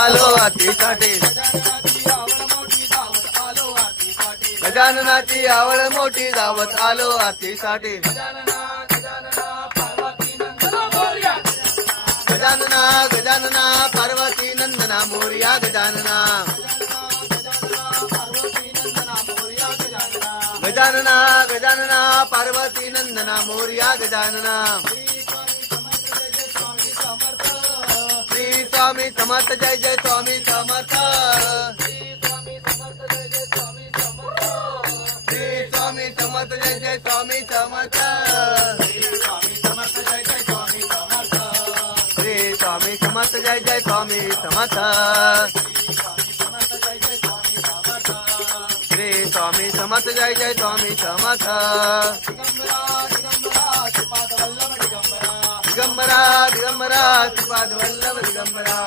आलो आरतीसाठी गजाननाची आवड मोठी दावत आलो आरतीसाठी गजानना गजानना पार्वती नंदना मोरया गजानना गजानना गजानना पार्वती नंदना मोरया गजानना श्री स्वामी समर्थ जय जय स्वामी समर्थ श्री स्वामी समर्थ जय जय स्वामी समर्थ श्री स्वामी समर्थ जय जय स्वामी समर्थ श्री स्वामी समर्थ जय जय स्वामी समर्थ दिगंबरा दिगंबरा श्रीपाद वल्लभ दिगंबरा